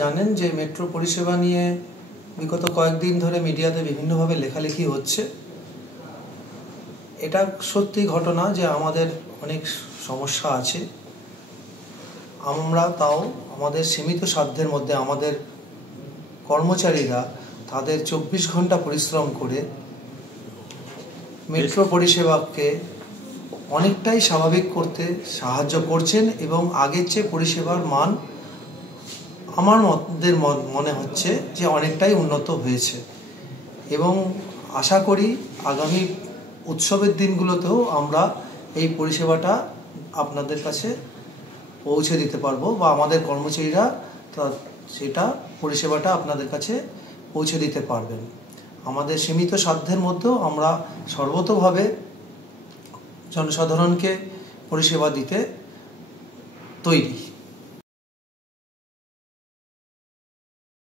জানেন যে মেট্রো পরিষেবা নিয়ে বিগত কয়েকদিন ধরে মিডিয়াতে বিভিন্নভাবে লেখালেখি হচ্ছে। এটা সত্যি ঘটনা যে আমাদের অনেক সমস্যা আছে। আমরা তাও আমাদের সীমিত সাধ্যের মধ্যে আমাদের কর্মচারীরা তাদের 24 ঘন্টা পরিশ্রম করে মেট্রো পরিষেবাকে অনেকটাই স্বাভাবিক করতে সাহায্য করছেন এবং আগের চেয়ে পরিষেবার মান আমার মনে হচ্ছে যে অনেকটাই উন্নত হয়েছে এবং আশা করি আগামী উৎসবের দিনগুলোতেও আমরা এই পরিষেবাটা আপনাদের কাছে পৌঁছে দিতে পারবো বা আমাদের কর্মচারীরা সেটা পরিষেবাটা আপনাদের কাছে পৌঁছে দিতে পারবেন। আমাদের সীমিত সাধ্যের মধ্যেও আমরা সর্বতোভাবে জনসাধারণকে পরিষেবা দিতে তৈরি।